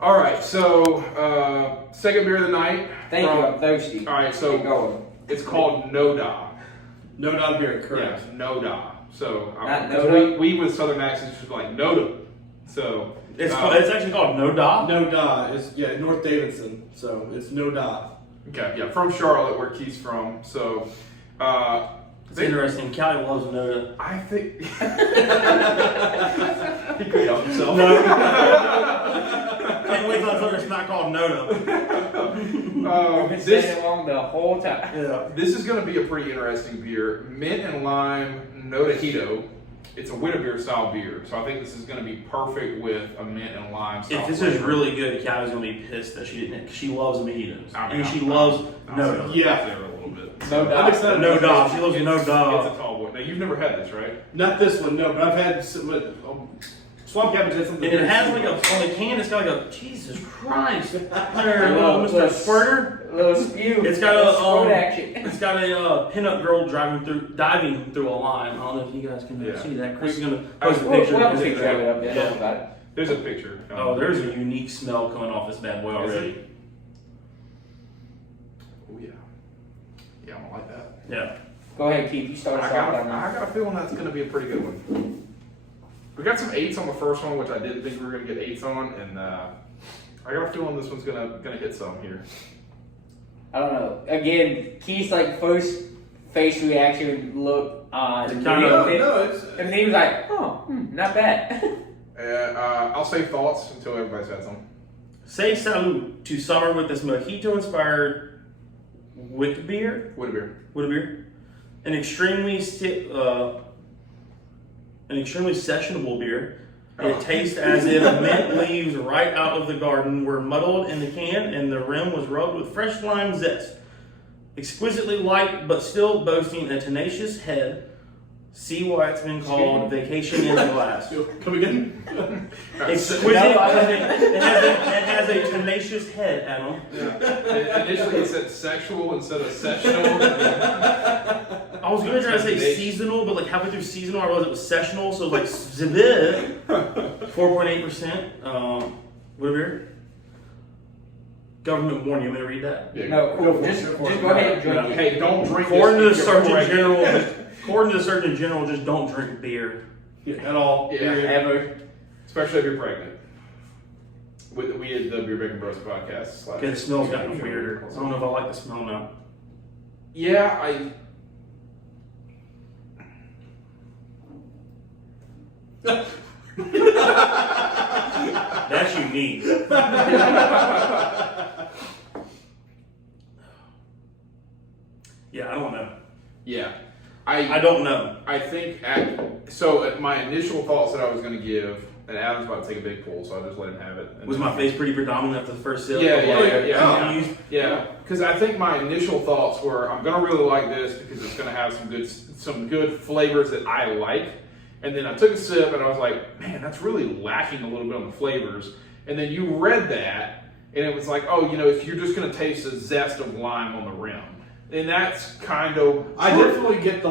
All right, so second beer of the night. Thank you, I'm thirsty. All right, so keep going. it's called NoDa. NoDa Brewing, correct. Yeah, NoDa. So Not NoDa? we with Southern accents just like NoDa. So It's actually called NoDa. NoDa is North Davidson, so it's NoDa. okay, yeah, from Charlotte where Keith's from. So It's interesting. Callie loves NoDa. I think he could help himself. No. Can't wait till I tell her it's not called NoDa. I've been saying it wrong the whole time. Yeah. This is going to be a pretty interesting beer. Mint and lime NoDajito. It's a Witbier style beer, so I think this is going to be perfect with a mint and lime style. If this is really good, Callie's gonna be pissed that she didn't. Cause she loves mojitos and she I'm- loves I'll NoDa. say Yeah. there a little bit. NoDa. I'm excited. NoDa. She loves It's NoDa. a tall boy. Now you've never had this, right? Not this one, no, but I've had Swamp Cabin had something. And it has like on the can. It's got like a Jesus Christ. There, Little- Mr. little- Squirter. Little spew. It's got a Sport action. It's got a pinup girl diving through a line. I don't know if you guys can see that. Chris is gonna post a picture. We'll have a picture of it up there. Don't worry about it. There's a picture. Oh, there's a unique smell coming off this bad boy already. Oh yeah. Yeah, I don't like that. Yeah. Go ahead, Keith. You start I us off. got a feeling that's going to be a pretty good one. We got some 8s on the first one, which I didn't think we were going to get 8s on, and I got a feeling this one's gonna hit some here. I don't know. Again, Keith's like first face reaction look on. It's And kind of- then he was like, "Oh, not bad." I'll say thoughts until everybody's had some. Say salute to summer with this mojito-inspired Witbier. Witbier. An extremely sessionable beer. It tastes as if mint leaves right out of the garden were muddled in the can and the rim was rubbed with fresh lime zest. Exquisitely light, but still boasting a tenacious head. See why it's been called Vacation in a Glass. Come again? Exquisite. It has a tenacious head, Adam. Yeah. Initially it said sexual instead of sessional. I was gonna try to say seasonal, but like halfway through seasonal, I realized it was sessional, so it was like zibit. 4.8%. What a beer? Government warning. You want me to read that? Yeah, No, cool. Just go ahead and drink it. Hey, don't drink According to the this. Surgeon General, just don't drink beer. At all. Yeah. Ever. Especially if you're pregnant. We did the Beer Bacon Bros podcast. Okay, the smell's gotten weirder. I don't know if I like the smell now. Yeah, That's unique. Yeah, I don't know. Yeah. I don't know. I think my initial thoughts that I was going to give, and Adam's about to take a big pull, so I'll just let him have it. Was my face pretty predominant after the first sip? Yeah. Because I think my initial thoughts were, I'm going to really like this because it's going to have some good flavors that I like. And then I took a sip and I was like, man, that's really lacking a little bit on the flavors. And then you read that, and it was like, oh, if you're just going to taste the zest of lime on the rim. And that's kind of. I definitely get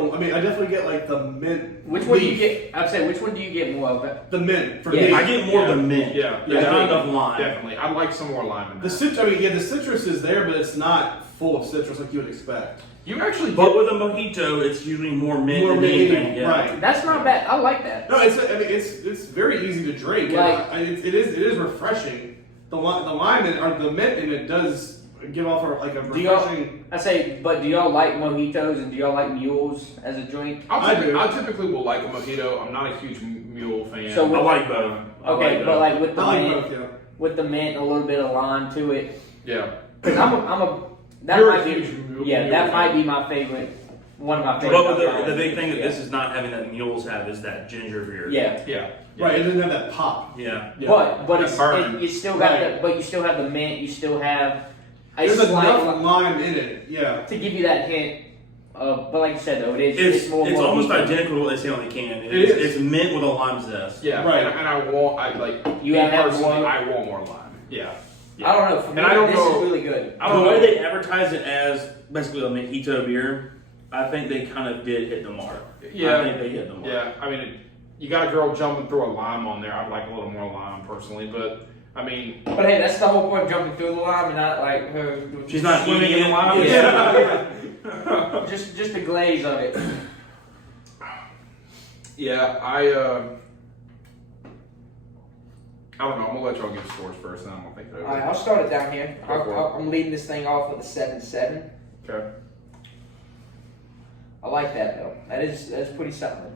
like the mint. Which one do you get? I'd say which one do you get more of? The mint for Yeah. me. I get more of the mint. Yeah. There's not enough lime. Definitely. I'd like some more lime in The that. the citrus is there, but it's not full of citrus like you would expect. You actually But get. with a mojito, it's usually more mint More than mint, anything. Yeah. right? That's not bad. I like that. No, it's very easy to drink. Like- And it is refreshing. The lime or the mint in it does give off a refreshing. But do y'all like mojitos and do y'all like mules as a drink? I typically will like a mojito. I'm not a huge mule fan. So I like both. Okay, but like with the I like mint, both, yeah. with the mint, and a little bit of lime to it. Yeah. Because that You're might a be, huge mule that fan. might be my favorite. One of my favorite. But with the big thing that this is not having that mules have is that ginger beer. Yeah. Yeah. Right, it doesn't have that pop. Yeah. But That burn. you still got Right. but you still have the mint. You still have a There's slight enough lime in it, yeah. to give you that hint. But like you said though, It's more almost mojito. identical to what they say on the can. It is. It's mint with a lime zest. Yeah. Right. And I like. You me have that personally, one? I want more lime. Yeah. I don't know. For me, And I don't this know- is really good. I don't The way know. they advertise it as basically a mojito beer, I think they kind of did hit the mark. Yeah. I think they hit the mark. Yeah. I mean, you got a girl jumping through a lime on there. I'd like a little more lime personally, but I mean, But hey, that's the whole point of jumping through the lime and not like her. She's not swimming eating in it. lime. Yeah. Just the glaze of it. yeah, I don't know. I'm gonna let y'all give scores first, and then I'm gonna think it over. All right, I'll start it down here. Go for it. I'm leading this thing off with a 7.7. Okay. I like that though. That's pretty solid.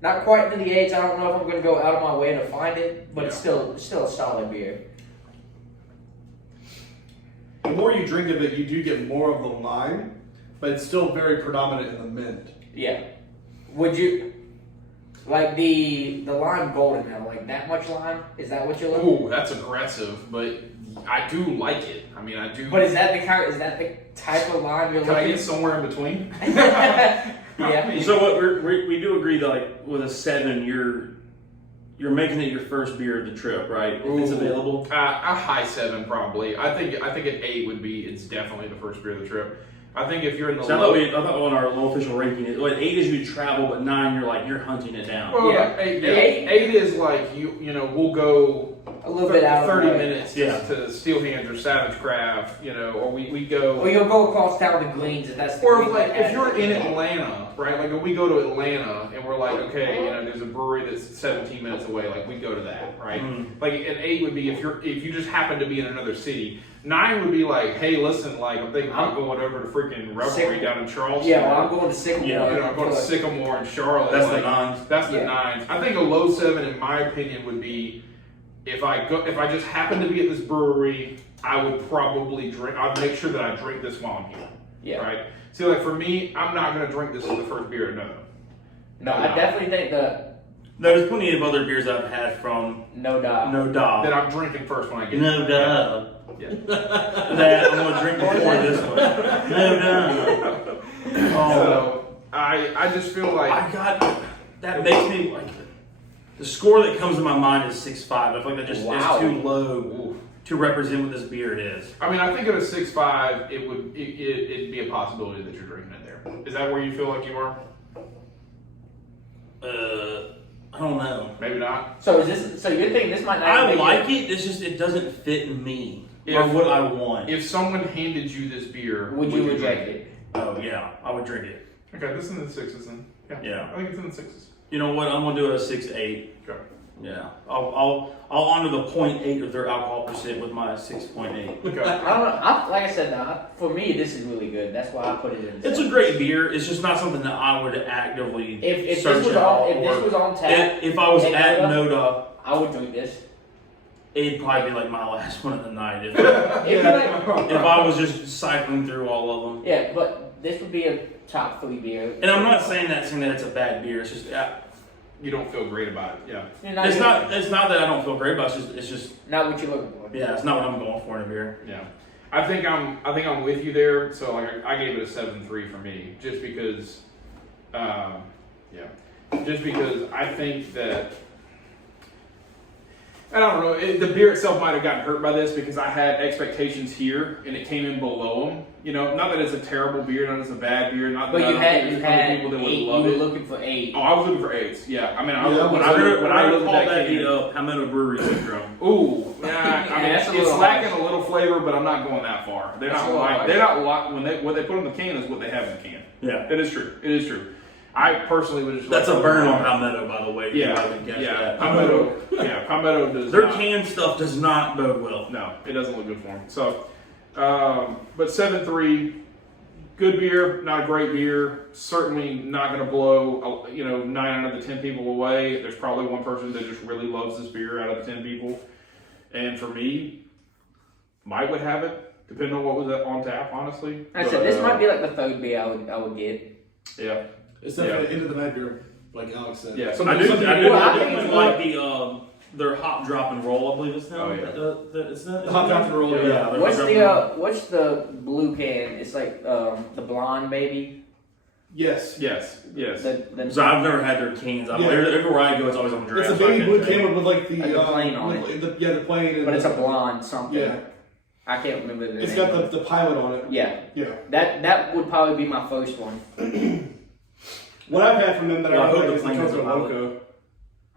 Not quite to the 8s. I don't know if I'm going to go out of my way to find it, but it's still a solid beer. The more you drink of it, you do get more of the lime, but it's still very predominant in the mint. Yeah. Would you like the lime golden now? Like that much lime? Is that what you're looking? Ooh, that's aggressive, but I do like it. I mean, I do. But is that the type of lime you're Can I looking? get somewhere in between? Yeah. So what we do agree that like with a 7, you're making it your first beer of the trip, right? If it's Ooh. available. A high 7 probably. I think an 8 would be. It's definitely the first beer of the trip. I think if you're in the So low, I thought on our low official ranking, 8 is you travel, but 9 you're hunting it down. well, Yeah. 8 is like you know we'll go A little bit out of 30 the way. minutes Yeah. to Steel Hands or Savage Craft, or we go. Or you'll go across town to Glean's if that's the Or Glean's like that if you're has in it. Atlanta, right? Like if we go to Atlanta and we're like, okay, there's a brewery that's 17 minutes away, like we go to that, right? Like an 8 would be if you just happen to be in another city. 9 would be like, hey, listen, like I'm thinking about going over to freaking Revelry down in Charleston. Yeah, well, I'm going to Sycamore. Yeah. I'm going to Sycamore and Charlotte. That's the like, 9s. That's the Yeah. 9s. I think a low 7, in my opinion, would be if I just happen to be at this brewery, I would probably drink. I'd make sure that I drink this while I'm here. Yeah. Right. See, like for me, I'm not going to drink this as the first beer. No, I definitely think There's plenty of other beers I've had from NoDa. NoDa. that I'm drinking first when I get NoDa. Yeah. That I'm gonna drink before this one. NoDa. Oh, So I just feel like I got that makes me like the score that comes to my mind is 6.5. I feel like that just Wow. is too low Ooh. to represent what this beer is. I mean, I think at a 6.5, it'd be a possibility that you're drinking it there. Is that where you feel like you are? I don't know. Maybe not. So you're thinking this might not I be like it. It's just it doesn't fit me or If- what I want. If someone handed you this beer, Would you drink reject it? Oh yeah, I would drink it. Okay, this is in the 6s then. Yeah. I think it's in the 6s. You know what? I'm gonna do it a 6.8. Okay. Yeah, I'll honor the 0.8 of their alcohol percent with my 6.8. Okay. I don't know. Like I said, for me, this is really good. That's why I put it in. It's a great beer. It's just not something that I would actively If search this was out. on, if this was on tap, If I was at at NoDa, NoDa, I would drink this. it'd probably be like my last one of the night. If If I was just cycling through all of them. yeah, but this would be a top 3 beer. And I'm not saying that it's a bad beer. It's just You don't feel great about it. Yeah. it's not that I don't feel great about it. It's just not what you're looking for. yeah, it's not what I'm going for in a beer. Yeah. I think I'm with you there. So like I gave it a 7.3 for me, just because, just because I think that. I don't know. The beer itself might have gotten hurt by this because I had expectations here and it came in below them. Not that it's a terrible beer, not that it's a bad beer, not that But I you don't had think you there's other had people that 8. would You love were it. looking for 8. Oh, I was looking for 8s. Yeah, I mean, When I looked call at that can, the Palmetto Brewery syndrome. ooh, yeah, I mean, that's a it's little lacking harsh. a little flavor, but I'm not going that far. They're That's not a little like harsh. they're not like what they put in the can is what they have in the can. Yeah. It is true. It is true. I personally would just That's like a burn on Palmetto, by the way. if you Yeah, haven't guessed yeah. that. Palmetto does Their not. canned stuff does not bode well. No, it doesn't look good for them. So, but 7.3, good beer, not a great beer. Certainly not going to blow 9 out of the 10 people away. There's probably one person that just really loves this beer out of the 10 people, and for me, Mike would have it, depending on what was on tap. Honestly, I said this might be like the 3rd beer I would get. Yeah, It's definitely end of the night beer, like Alex said. yeah. I Something, do something Well, I think definitely it's like their hop, drop, and roll. I believe it's them. Oh, yeah. It's them. The hop, drop, and roll, Yeah. yeah. their What's hop, drop, and roll. what's the blue can? It's like the blonde baby. Yes. yes. So I've never had their cans. Yeah. Everywhere I go, it's always on draft. It's a so I baby can't blue tell you. can with like the Like the plane on it. The plane. And But it's a blonde something. Yeah. I can't remember the It's name. got the pilot on it. Yeah, Yeah. that would probably be my first one. What I've had from them that Yeah, I I hope like the is the plane has Coco a pilot. Loco.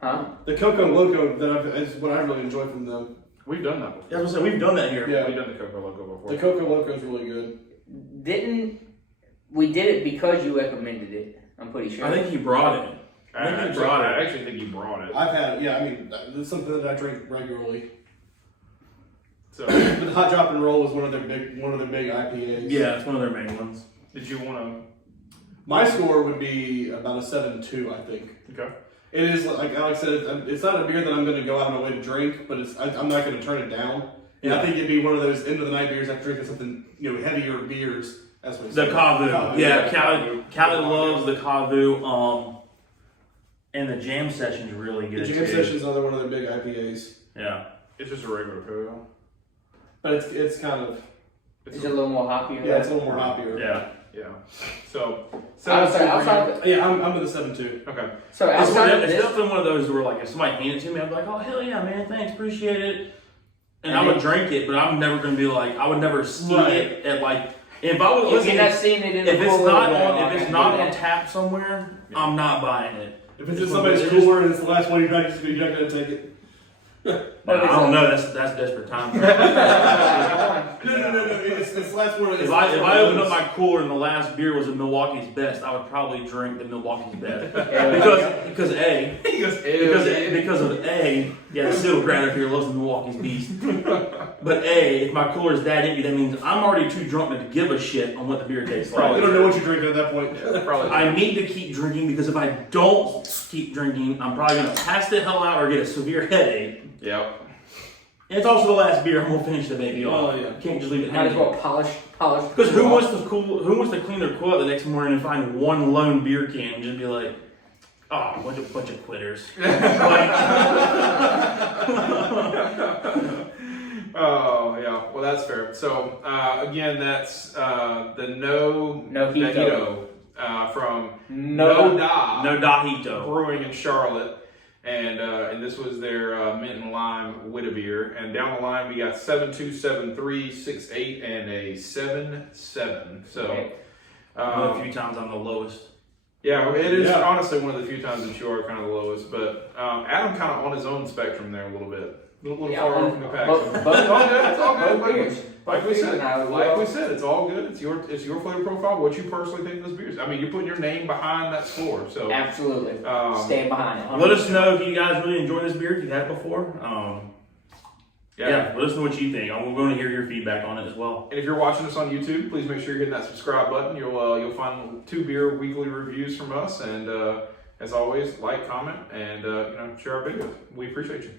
Huh? The Coco Loco is what I really enjoy from them. We've done that before. Yeah, I was gonna say, we've done that here. Yeah. We've done the Coco Loco before. The Coco Loco is really good. We did it because you recommended it. I'm pretty sure. I think he brought it. I think he brought I it. actually think you brought it. I've had it. Yeah, I mean, it's something that I drink regularly. So, But Hot Drop and Roll was one of their big IPAs. Yeah, it's one of their main ones. did you want My score would be about a 7.2, I think. to? Okay. It is, like Alex said, it's not a beer that I'm going to go out of my way to drink, but I'm not going to turn it down. And I think it'd be one of those end of the night beers after drinking something, heavier beers. That's what it's The Kavu. Yeah, Callie loves the Kavu. And the Jam Session's really The good. Jam too. Session's another one of their big IPAs. Yeah. It's just a regular Coco. But it's kind of, Is it a little more hoppier? yeah, it's a little more hoppier. Yeah. Yeah. So, Outside Yeah, I'm with the 7.2. Okay. So It's outside of it's this, definitely one of those where, like, if somebody handed it to me, I'd be like, oh, hell yeah, man, thanks, appreciate it. And I would drink it, but I'm never going to be like, I would never see it at, like, if I was if you're not seeing it in the if it's cooler, not then on, if it's I not can do on that. tap somewhere, I'm not buying it. If it's in somebody's cooler and it's the last one you drank, you're not going to take it. No, I don't know. That's desperate times. No. It's the last one. If I opened up my cooler and the last beer was a Milwaukee's Best, I would probably drink the Milwaukee's Best because A, He goes, ew. because of A, yeah, the Civil Crowd up here loves the Milwaukee's Beast. But A, if my cooler is that empty, that means I'm already too drunk to give a shit on what the beer tastes like. You don't know what you're drinking at that point. Yeah, probably. I need to keep drinking because if I don't keep drinking, I'm probably gonna pass the hell out or get a severe headache. Yep. And it's also the last beer. I'm gonna finish the baby off. Oh, yeah. Can't just leave it Might as hanging. well polish. Because who wants to clean their cooler the next morning and find one lone beer can and just be like, oh, bunch of quitters. Oh yeah, well that's fair. So again, that's the NoDajito from NoDajito Brewing in Charlotte, and this was their mint and lime Witbier. And down the line we got 7.2, 7.3, 6.8, and a 7.7. So a few times I'm the lowest. yeah, it is honestly one of the few times that you are kind of the lowest. But Adam kind of on his own spectrum there a little bit. A little far off from the pack. So. It's all good. It's all good. Like we said, it's all good. It's your flavor profile. What you personally think of those beers. I mean, you're putting your name behind that score. So Absolutely. Stand behind it. 100%. Let us know if you guys really enjoy this beer, if you've had it before. Yeah, let us know what you think. We're going to hear your feedback on it as well. And if you're watching us on YouTube, please make sure you're hitting that subscribe button. You'll find 2 beer weekly reviews from us. And as always, like, comment, and share our videos. We appreciate you.